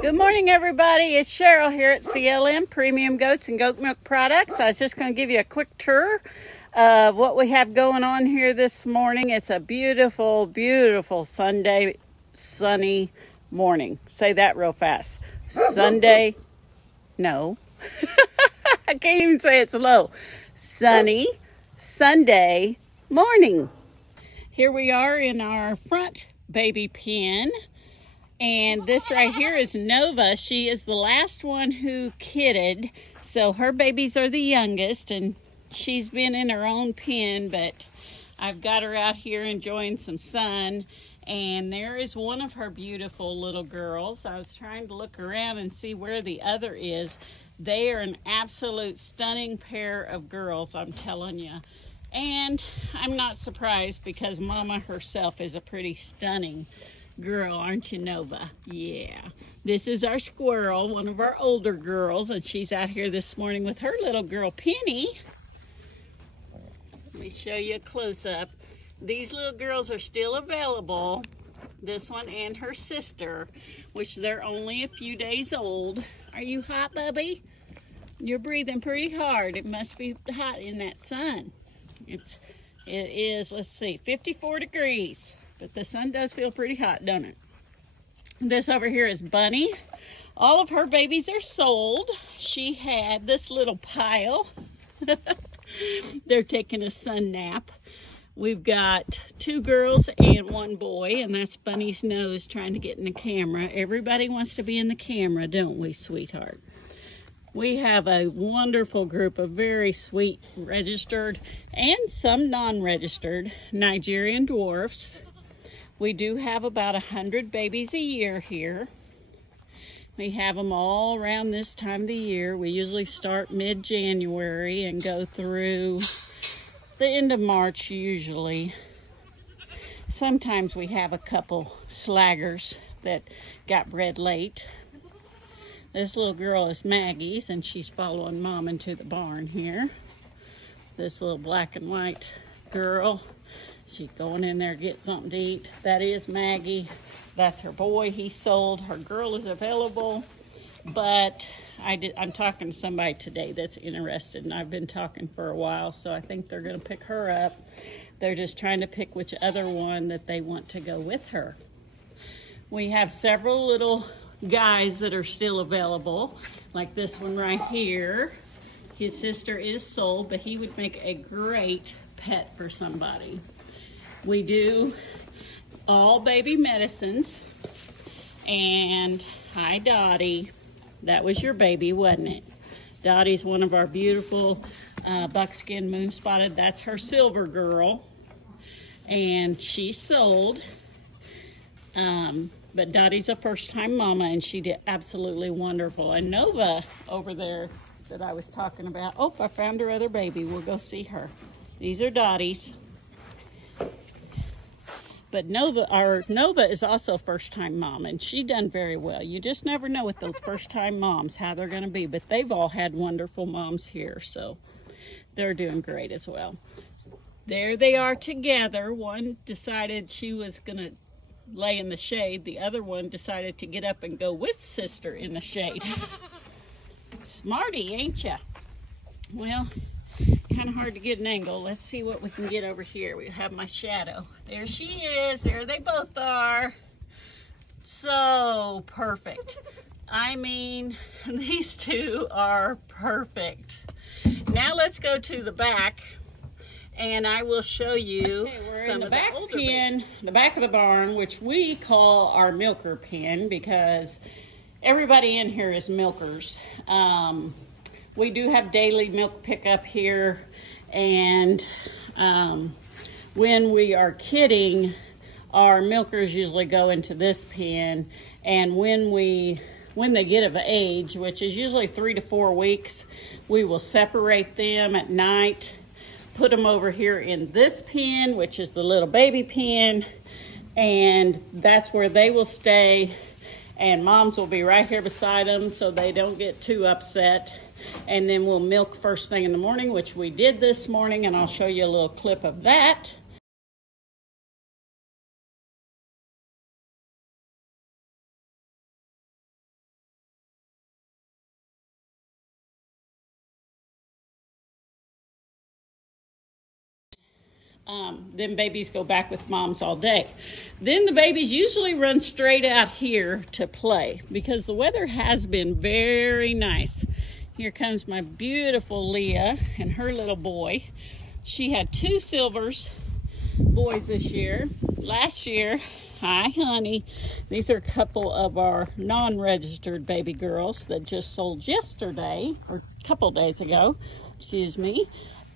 Good morning, everybody. It's Cheryl here at CLM Premium Goats and Goat Milk Products. I was just going to give you a quick tour of what we have going on here this morning. It's a beautiful, beautiful Sunday, sunny morning. Say that real fast. Sunday, no. I can't even say it slow. Sunny Sunday morning. Here we are in our front baby pen. And this right here is Nova. She is the last one who kidded. So her babies are the youngest, and she's been in her own pen, but I've got her out here enjoying some sun. And there is one of her beautiful little girls. I was trying to look around and see where the other is. They are an absolute stunning pair of girls, I'm telling you. And I'm not surprised because Mama herself is a pretty stunning girl, aren't you, Nova? Yeah. This is our squirrel, one of our older girls, and she's out here this morning with her little girl, Penny. Let me show you a close-up. These little girls are still available, this one and her sister, which they're only a few days old. Are you hot, Bubby? You're breathing pretty hard. It must be hot in that sun. It is, let's see, 54 degrees. But the sun does feel pretty hot, don't it? This over here is Bunny. All of her babies are sold. She had this little pile. They're taking a sun nap. We've got 2 girls and 1 boy, and that's Bunny's nose trying to get in the camera. Everybody wants to be in the camera, don't we, sweetheart? We have a wonderful group of very sweet registered and some non-registered Nigerian dwarfs. We do have about 100 babies a year here. We have them all around this time of the year. We usually start mid-January and go through the end of March usually. Sometimes we have a couple slaggers that got bred late. This little girl is Maggie's, and she's following Mom into the barn here. This little black and white girl, she's going in there to get something to eat. That is Maggie. That's her boy. He's sold. Her girl is available. But I'm talking to somebody today that's interested, and I've been talking for a while, so I think they're going to pick her up. They're just trying to pick which other one that they want to go with her. We have several little guys that are still available, like this one right here. His sister is sold, but he would make a great pet for somebody. We do all baby medicines. And hi, Dottie. That was your baby, wasn't it? Dottie's one of our beautiful buckskin moon spotted. That's her silver girl. And she's sold. But Dottie's a first-time mama, and she did absolutely wonderful. And Nova over there that I was talking about. Oh, I found her other baby. We'll go see her. These are Dottie's. But Nova is also a first-time mom, and she done very well. You just never know with those first-time moms how they're going to be. But they've all had wonderful moms here, so they're doing great as well. There they are together. One decided she was going to lay in the shade. The other one decided to get up and go with sister in the shade. Smarty, ain't ya? Well, kind of hard to get an angle. Let's see what we can get over here. We have my shadow. There she is. There they both are. So perfect. I mean, these two are perfect. Now let's go to the back, and I will show you some of the older pen, the back of the barn, which we call our milker pen because everybody in here is milkers. We do have daily milk pickup here, and when we are kidding, our milkers usually go into this pen, and when they get of age, which is usually 3 to 4 weeks, we will separate them at night, put them over here in this pen, which is the little baby pen, and that's where they will stay, and moms will be right here beside them so they don't get too upset. And then we'll milk first thing in the morning, which we did this morning, and I'll show you a little clip of that. then babies go back with moms all day. Then the babies usually run straight out here to play because the weather has been very nice. Here comes my beautiful Leah and her little boy. She had 2 silvers boys this year. Last year, hi honey, these are a couple of our non-registered baby girls that just sold yesterday, or a couple days ago, excuse me.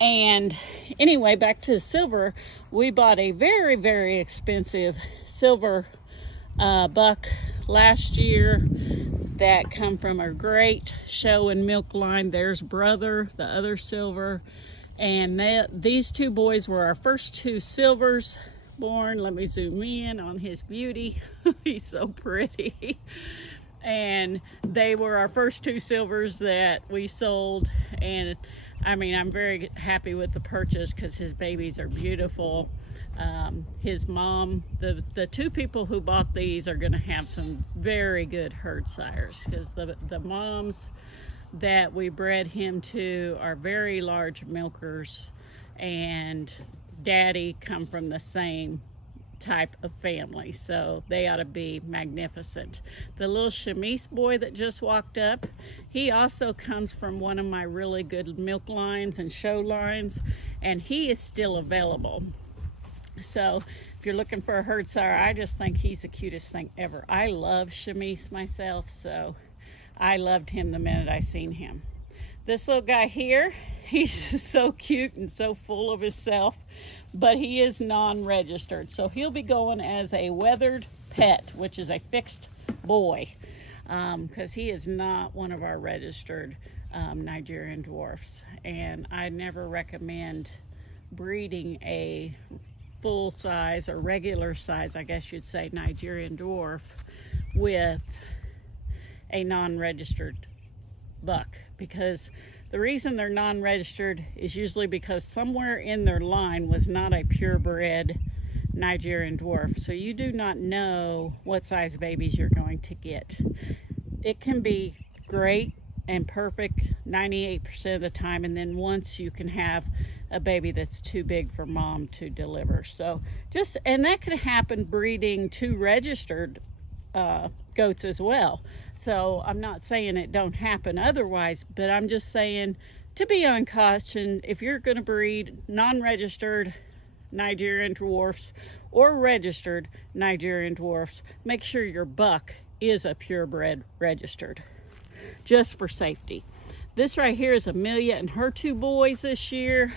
And anyway, back to the silver, we bought a very, very expensive silver buck last year that come from a great show and milk line. There's brother, the other silver, and these 2 boys were our first 2 silvers born. Let me zoom in on his beauty. He's so pretty. And they were our first 2 silvers that we sold, and I mean, I'm very happy with the purchase because his babies are beautiful. His mom, the 2 people who bought these are going to have some very good herd sires because the moms that we bred him to are very large milkers, and daddy come from the same type of family, so they ought to be magnificent. The little chemise boy that just walked up, he also comes from one of my really good milk lines and show lines, and he is still available. So if you're looking for a herd sire, I just think he's the cutest thing ever. I love chemise myself, so I loved him the minute I seen him. This little guy here, he's so cute and so full of himself, but he is non-registered, so he'll be going as a weathered pet, which is a fixed boy, because he is not one of our registered Nigerian dwarfs. And I never recommend breeding a full size or regular size, I guess you'd say, Nigerian dwarf with a non-registered buck, because the reason they're non-registered is usually because somewhere in their line was not a purebred Nigerian dwarf. So you do not know what size babies you're going to get. It can be great and perfect 98% of the time, and then once you can have a baby that's too big for mom to deliver. So and that could happen breeding 2 registered goats as well. So I'm not saying it don't happen otherwise, but I'm just saying to be on caution, if you're going to breed non-registered Nigerian dwarfs or registered Nigerian dwarfs, make sure your buck is a purebred registered, just for safety. This right here is Amelia and her 2 boys this year.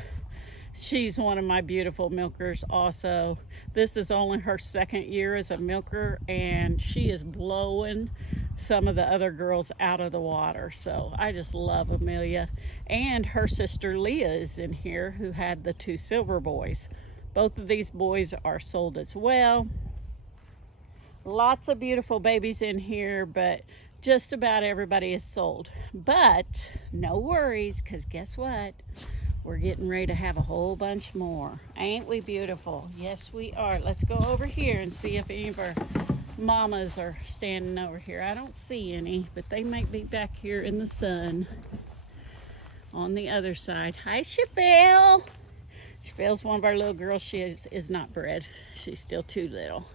She's one of my beautiful milkers also. This is only her 2nd year as a milker, and she is blowing some of the other girls out of the water. So I just love Amelia. And her sister Leah is in here, who had the 2 silver boys. Both of these boys are sold as well. Lots of beautiful babies in here, but just about everybody is sold. But no worries, because guess what? We're getting ready to have a whole bunch more. Ain't we beautiful? Yes, we are. Let's go over here and see if any of our mamas are standing over here. I don't see any, but they might be back here in the sun on the other side. Hi, Chappelle. Chappelle's one of our little girls. She is not bred. She's still too little.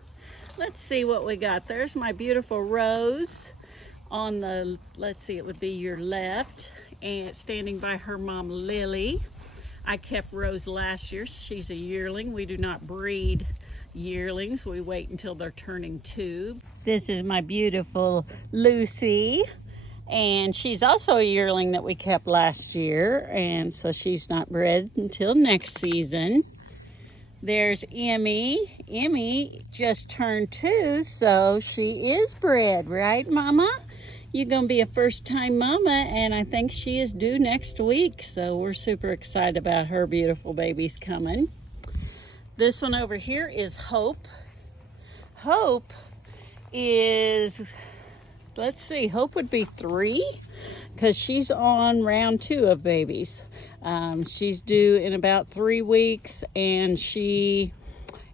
Let's see what we got. There's my beautiful Rose on the, let's see, it would be your left, and standing by her mom Lily. I kept Rose last year. She's a yearling. We do not breed yearlings. We wait until they're turning 2. This is my beautiful Lucy, and she's also a yearling that we kept last year, and so she's not bred until next season. There's Emmy. Emmy just turned 2, so she is bred, right, Mama? You're gonna be a first-time mama, and I think she is due next week, so we're super excited about her beautiful babies coming. This one over here is Hope. Hope is, let's see, Hope would be 3, because she's on round 2 of babies. She's due in about 3 weeks, and she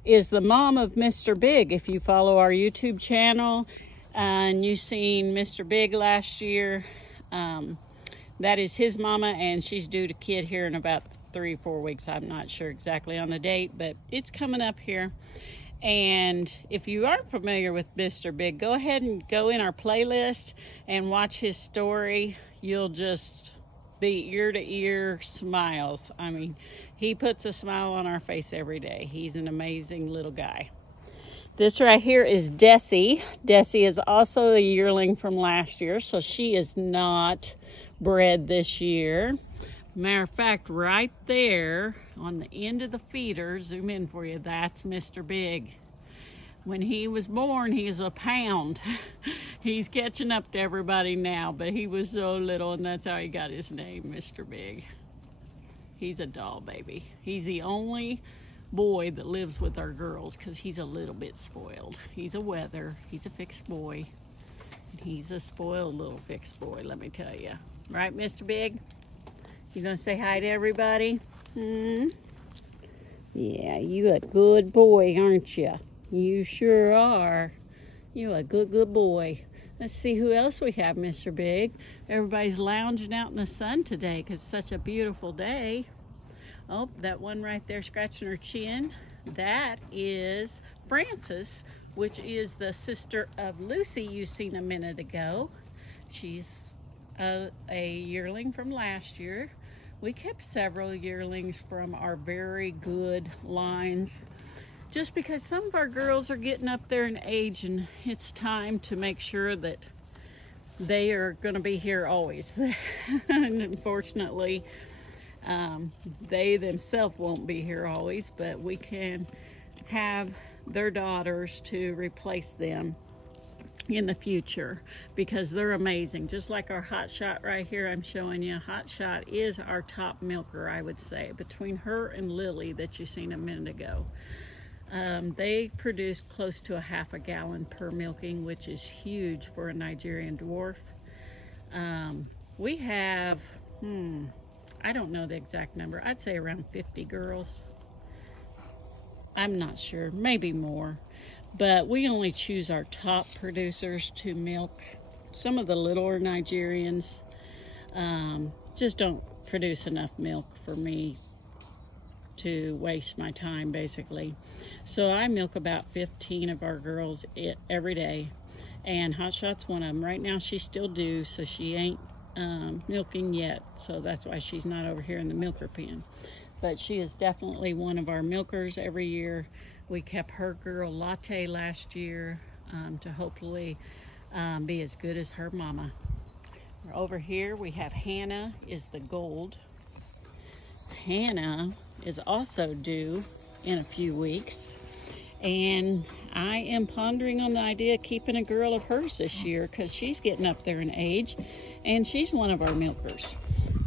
is the mom of Mr. Big. If you follow our YouTube channel and you've seen Mr. Big last year, that is his mama, and she's due to kid here in about 3 or 4 weeks. I'm not sure exactly on the date, but it's coming up here. And if you aren't familiar with Mr. Big, go ahead and go in our playlist and watch his story. You'll just be ear to ear smiles. I mean, he puts a smile on our face every day. He's an amazing little guy. This right here is Desi. Desi is also a yearling from last year, so she is not bred this year. Matter of fact, right there on the end of the feeder, zoom in for you, that's Mr. Big. When he was born, he was a pound. He's catching up to everybody now, but he was so little, and that's how he got his name, Mr. Big. He's a doll baby. He's the only boy that lives with our girls because he's a little bit spoiled. He's a wether. He's a fixed boy. He's a spoiled little fixed boy, let me tell you. Right, Mr. Big? You gonna say hi to everybody? Yeah, you a good boy, aren't you? You sure are. You a good boy. Let's see who else we have, Mr. Big. Everybody's lounging out in the sun today because it's such a beautiful day. Oh, that one right there scratching her chin. That is Frances, which is the sister of Lucy you seen a minute ago. She's a yearling from last year. We kept several yearlings from our very good lines just because some of our girls are getting up there in age and it's time to make sure that they are going to be here always. And unfortunately, they themselves won't be here always, but we can have their daughters to replace them in the future because they're amazing. Just like our Hot Shot right here I'm showing you. Hot Shot is our top milker, I would say, between her and Lily that you seen a minute ago. They produce close to 1/2 gallon per milking, which is huge for a Nigerian dwarf. We have I don't know the exact number. I'd say around 50 girls. I'm not sure, maybe more. But we only choose our top producers to milk. Some of the littler Nigerians just don't produce enough milk for me to waste my time, basically. So I milk about 15 of our girls every day. And Hot Shot's one of them. Right now she's still due, so she ain't milking yet. So that's why she's not over here in the milker pen. But she is definitely one of our milkers every year. We kept her girl Latte last year to hopefully be as good as her mama. Over here we have Hannah is the gold. Hannah is also due in a few weeks. And I am pondering on the idea of keeping a girl of hers this year because she's getting up there in age and she's one of our milkers.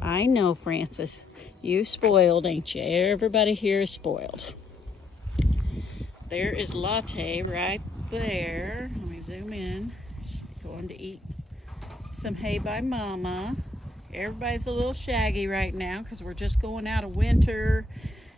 I know, Frances, you spoiled, ain't you? Everybody here is spoiled. There is Latte right there. Let me zoom in. She's going to eat some hay by Mama. Everybody's a little shaggy right now because we're just going out of winter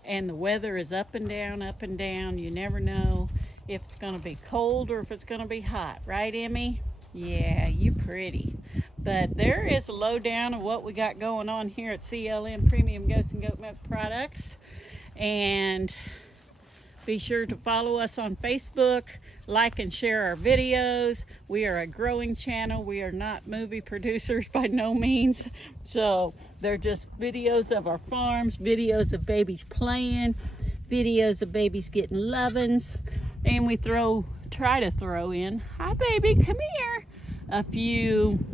and the weather is up and down, up and down. You never know if it's going to be cold or if it's going to be hot. Right, Emmy? Yeah, you pretty. But there is a lowdown of what we got going on here at CLM Premium Goats and Goat Milk Products. And be sure to follow us on Facebook, like and share our videos. We are a growing channel. We are not movie producers by no means. So they're just videos of our farms, videos of babies playing, videos of babies getting lovin's. And we try to throw in, hi baby, come here, a few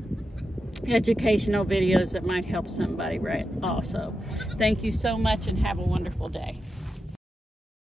educational videos that might help somebody, right? Also, thank you so much and have a wonderful day.